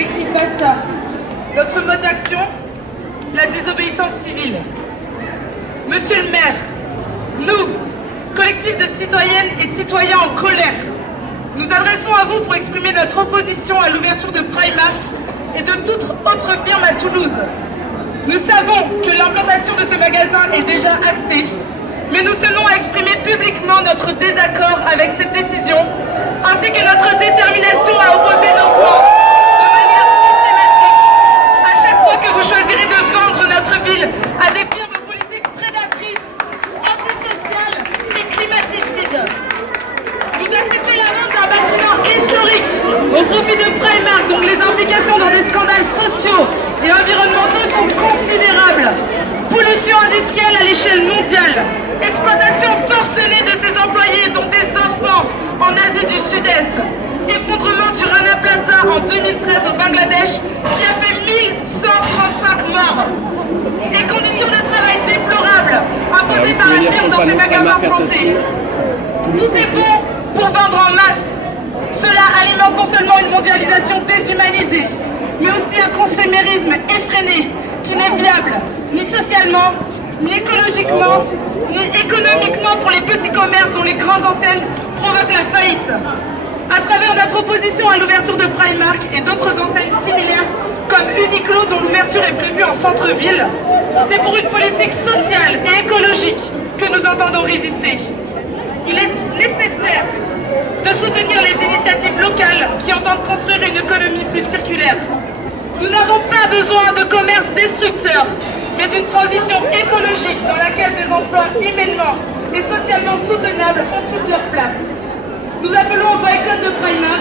collectif Basta. Notre mode d'action, la désobéissance civile. Monsieur le maire, nous, collectif de citoyennes et citoyens en colère, nous adressons à vous pour exprimer notre opposition à l'ouverture de Primark et de toute autre firme à Toulouse. Nous savons que l'implantation de ce magasin est déjà actée, mais nous tenons à exprimer publiquement notre désaccord avec cette décision, ainsi que notre détermination à opposer nos plans de manière systématique à chaque fois que vous choisirez de vendre notre ville à des firmes politiques prédatrices, antisociales et climaticides. Vous acceptez la vente d'un bâtiment historique au profit de Primark, dont les implications dans des scandales sociaux et environnementaux sont considérables. Pollution industrielle à l'échelle mondiale, exploitation forcenée de ses employés, dont des enfants en Asie du Sud-Est, effondrement du Rana Plaza en 2013 au Bangladesh qui a fait 1135 morts, et conditions de travail déplorables imposées par la firme dans ces magasins français. Tout est bon pour vendre en masse. Cela alimente non seulement une mondialisation déshumanisée, mais aussi un consumérisme effréné qui n'est viable ni socialement, ni écologiquement, ni économiquement pour les petits commerces dont les grandes enseignes provoquent la faillite. À travers notre opposition à l'ouverture de Primark et d'autres enseignes similaires comme Uniqlo dont l'ouverture est prévue en centre-ville, c'est pour une politique sociale et écologique que nous entendons résister. Il est nécessaire de soutenir les initiatives locales qui entendent construire une économie plus circulaire. Nous n'avons pas besoin de commerce destructeur, mais d'une transition écologique dans laquelle des emplois humainement et socialement soutenables ont toute leur place. Nous appelons au boycott de Primark.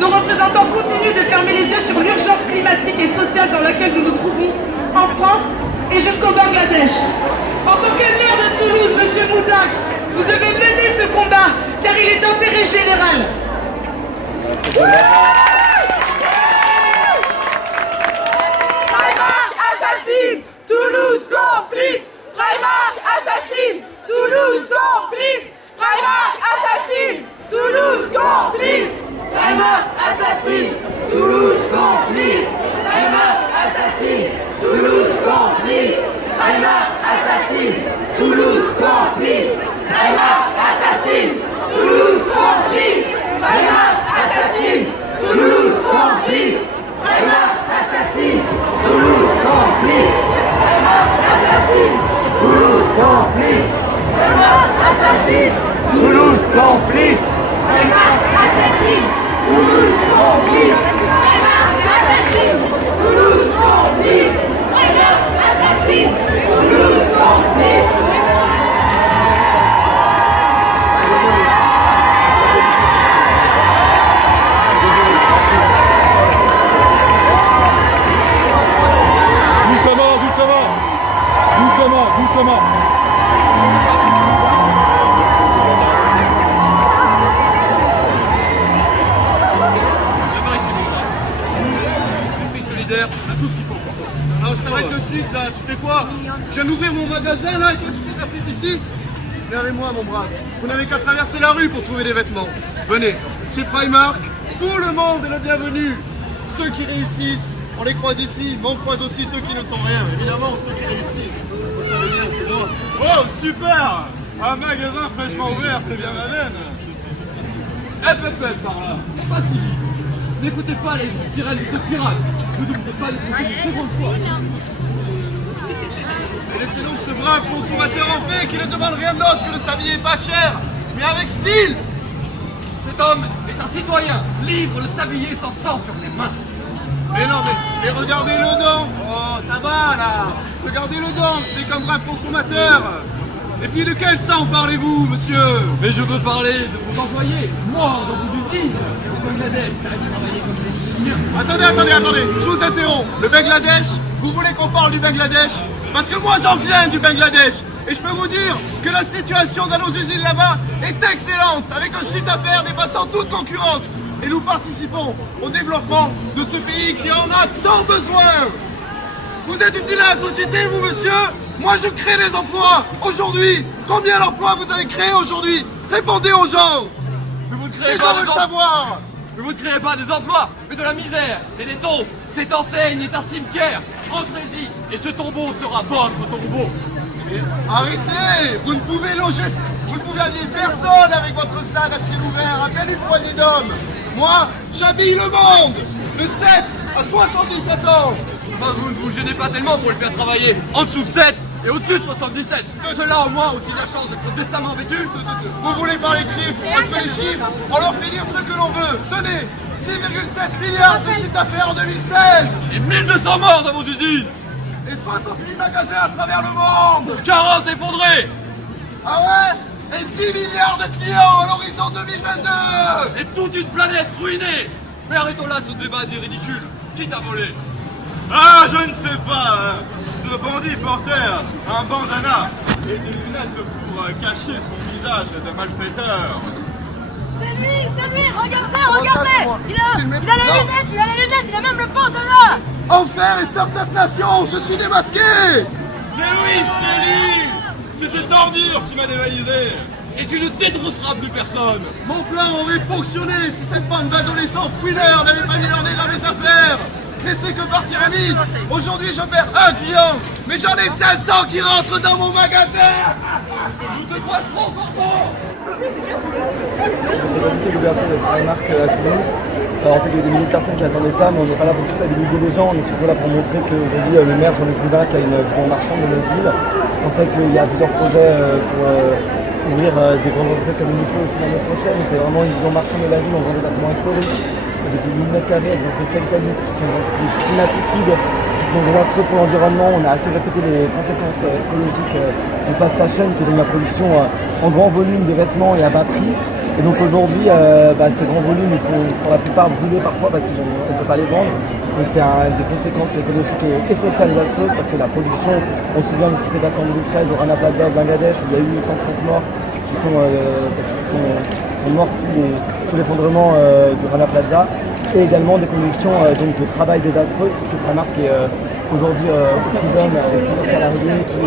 Nos représentants continuent de fermer les yeux sur l'urgence climatique et sociale dans laquelle nous nous trouvons en France et jusqu'au Bangladesh. En tant que maire de Toulouse, Monsieur Moudak, vous devez mener ce combat, car il est d'intérêt général. Primark assassine, Toulouse complice. Primark assassine, Toulouse complice. Primark assassine, Toulouse complice. Primark assassine, Toulouse complice. Primark assassine, Toulouse complice. Primark assassine, Toulouse complice. Primark assassine, Toulouse complice. Primark assassine, Toulouse complice. Primark assassine, Toulouse complice. Primark assassine, Toulouse complice. Primark assassine, Toulouse complice. Primark assassine, Toulouse complice. Primark assassine, Toulouse complice. Primark assassine, Toulouse complice. Doucement. Solidaire, on a tout ce qu'il faut. Alors je t'arrête de suite là, tu fais quoi? Je viens d'ouvrir mon magasin là et toi tu fais ta fête ici? Regardez-moi mon brave, vous n'avez qu'à traverser la rue pour trouver des vêtements. Venez, chez Primark, tout le monde est le bienvenu. Ceux qui réussissent, on les croise ici, mais on croise aussi ceux qui ne sont rien. Évidemment, ceux qui réussissent, vous savez bien, c'est moi. Oh, super! Un magasin fraîchement ouvert, c'est bien ma veine. Par là, pas si vite. N'écoutez pas les sirènes de ce pirate. Vous ne pouvez pas les tromper une seconde fois. Et laissez donc ce brave consommateur en paix qui ne demande rien d'autre que de s'habiller pas cher, mais avec style. Cet homme est un citoyen, libre de s'habiller sans sang sur les mains. Mais non, mais regardez-le donc. Oh, ça va là. Regardez-le donc, c'est comme brave consommateur. Et puis de quel sang parlez-vous, monsieur? Mais je veux parler de vos employés, morts dans vos usines. Au Bangladesh, t'arrêtes de travailler comme des chiens. Attendez, je vous interromps. Le Bangladesh, vous voulez qu'on parle du Bangladesh? Parce que moi j'en viens du Bangladesh. Et je peux vous dire que la situation dans nos usines là-bas est excellente, avec un chiffre d'affaires dépassant toute concurrence. Et nous participons au développement de ce pays qui en a tant besoin. Vous êtes utile à la société, vous, monsieur? Moi, je crée des emplois. Aujourd'hui, combien d'emplois vous avez créé aujourd'hui? Répondez aux gens. Mais vous ne Les créez gens pas veulent des emplois. savoir. Mais vous ne créez pas des emplois, mais de la misère et des taupes. Cette enseigne est un cimetière. Entrez-y et ce tombeau sera votre tombeau. Arrêtez! Vous ne pouvez loger, vous ne pouvez habiller personne avec votre salle à ciel ouvert, à peine une poignée d'hommes. Moi, j'habille le monde! De 7 à 77 ans! Enfin, vous ne vous gênez pas tellement pour le faire travailler en dessous de 7 et au-dessus de 77. Ceux-là, au moins, ont-ils la chance d'être décemment vêtus? Vous voulez parler de chiffres? Parce que les chiffres, on leur fait dire ce que l'on veut. Tenez, 6,7 milliards de chiffre d'affaires en 2016! Et 1200 morts dans vos usines! Et 60 000 magasins à travers le monde! 40 effondrés! Ah ouais? Et 10 milliards de clients à l'horizon 2022! Et toute une planète ruinée! Mais arrêtons là ce débat des ridicules. Qui t'a volé? Ah, je ne sais pas, hein. Ce bandit portait un bandana et des lunettes pour cacher son visage de malfaiteur. C'est lui, regardez! Il a les lunettes, il a même le pantalon! Enfer et Startup Nation, je suis démasqué! Mais oui, c'est lui! C'est cette ordure qui m'a dévalisé! Et tu ne détrousseras plus personne! Mon plan aurait fonctionné si cette bande d'adolescents fouineurs n'avait pas mis leur nez dans mes affaires! Mais c'est que partie remise! Aujourd'hui je perds un client, mais j'en ai 500 qui rentrent dans mon magasin! Nous te croiserons, Fordon! C'est l'ouverture de Primark à Toulouse. Alors, en fait, il y a des milliers de personnes qui attendaient ça, mais on n'est pas là pour culpabiliser les gens, on est surtout là pour montrer qu'aujourd'hui, le maire Jean-Luc Boudin qui a une vision marchande de notre ville. On sait qu'il y a plusieurs projets pour ouvrir des grandes entreprises comme Uniqlo aussi l'année prochaine. C'est vraiment une vision marchande de la ville, on vend des bâtiments historiques, depuis 1000 m², avec des entreprises capitalistes qui sont des entreprises climaticides, qui sont désastreuses pour l'environnement. On a assez répété les conséquences écologiques du fast fashion qui est donc la production en grand volume de vêtements et à bas prix. Et donc aujourd'hui, ces grands volumes, ils sont pour la plupart brûlés parfois parce qu'on ne peut pas les vendre. Donc c'est des conséquences écologiques et sociales désastreuses parce que la production, on se souvient de ce qui s'est passé en 2013 au Rana Plaza au Bangladesh où il y a eu 130 morts qui sont morts sous l'effondrement du Rana Plaza. Et également des conditions donc de travail désastreuses parce que Primark est aujourd'hui au prud'homme avec plusieurs salariés qui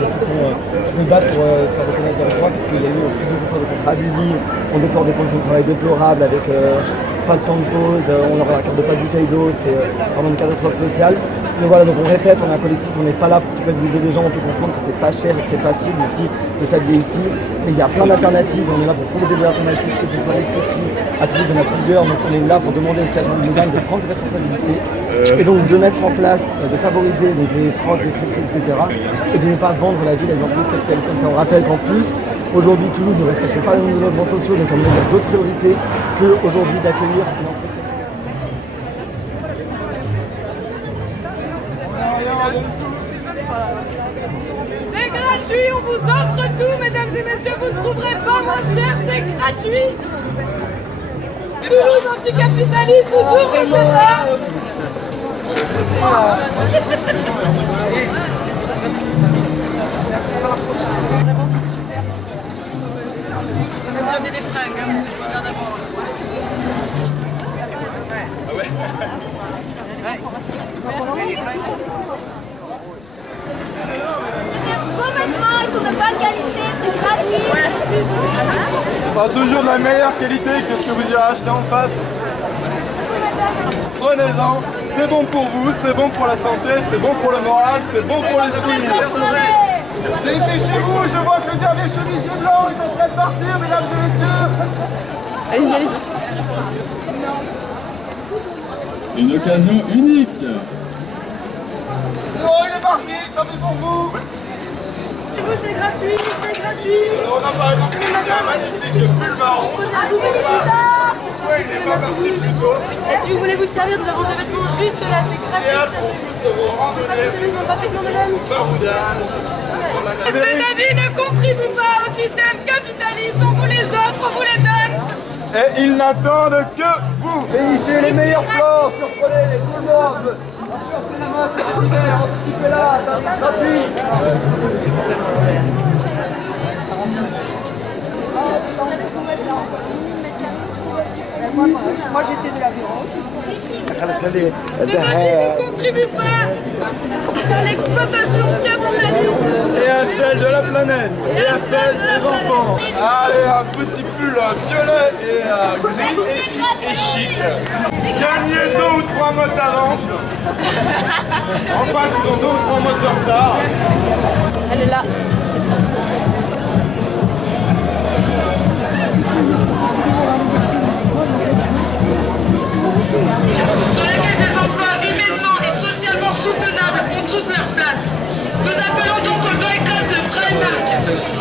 se battent pour se faire reconnaître leurs droits puisqu'il y a eu plusieurs retours de contrats abusifs, on déplore des conditions de travail déplorables avec pas de temps de pause, on leur accorde pas de bouteille d'eau, c'est vraiment une catastrophe sociale. Mais voilà, donc on répète, on est un collectif, on n'est pas là pour culpabiliser les gens, on peut comprendre que c'est pas cher et que c'est facile aussi de s'habiller ici. Mais il y a plein d'alternatives, on est là pour proposer des alternatives, que ce soit les prix. À Toulouse, il y en a plusieurs, donc on est là pour demander aussi à Jean Boudin de prendre ses responsabilités et donc de mettre en place, de favoriser des tranches, des friperies, etc. et de ne pas vendre la ville à des entreprises capitalistes comme ça. On rappelle qu'en plus, aujourd'hui, Toulouse ne respecte pas les logements sociaux, donc on a d'autres priorités qu'aujourd'hui d'accueillir une entreprise. C'est gratuit, on vous offre tout, mesdames et messieurs, vous ne trouverez pas moins cher, c'est gratuit. Toulouse anticapitaliste vous ouvre ce soir. Des fringues, hein, parce que je veux bien avoir. Ah ouais. Vos vêtements, ils sont de bonne qualité, c'est gratuit. Ce sera toujours de la meilleure qualité que ce que vous irez acheter en face. Prenez-en, c'est bon pour vous, c'est bon pour la santé, c'est bon pour le moral, c'est bon pour l'esprit. J'ai été chez vous, je vois que le dernier chemisier blanc est en train de partir, mesdames et messieurs. Allez-y. Une occasion unique. Non, il est parti, tant pis pour vous. Chez vous, c'est gratuit. On a par exemple un magnifique pull marron. Pourquoi il n'est pas parti plus tôt? Et si vous voulez vous servir, nous avons des vêtements juste là, c'est Et à gratuit. de vos randonnées, Parfaitement, madame. Baroudal. Ces avis ne contribuent pas au système capitaliste, on vous les offre, on vous les donne. Et ils n'attendent que vous. Dénichez les meilleurs plans, surprenez tout le monde. Influencez la mode de cet hiver, anticipez-la, ça va être gratuit. Moi j'ai fait de l'aviron. علشان C'est ça qui ne contribue pas à l'exploitation capitaliste. Et à celle de la planète. Et à celle des enfants. Allez, un petit pull violet et gris et chic. Gagnez 2 ou 3 modes d'avance. En passe sur 2 ou 3 modes de retard. Elle est là. Dans laquelle des emplois humainement et socialement soutenables ont toute leur place. Nous appelons donc au boycott de Primark.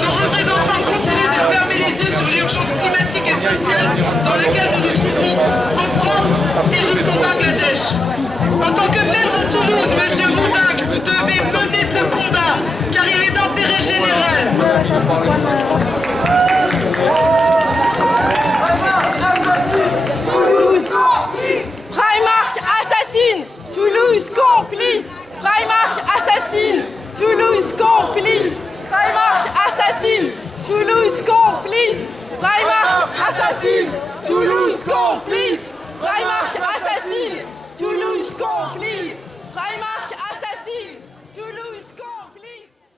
Nos représentants continuent de fermer les yeux sur l'urgence climatique et sociale dans laquelle nous nous trouvons en France et jusqu'au Bangladesh. En tant que maire de Toulouse, Monsieur Moudak, vous devez mener ce combat car il est d'intérêt général.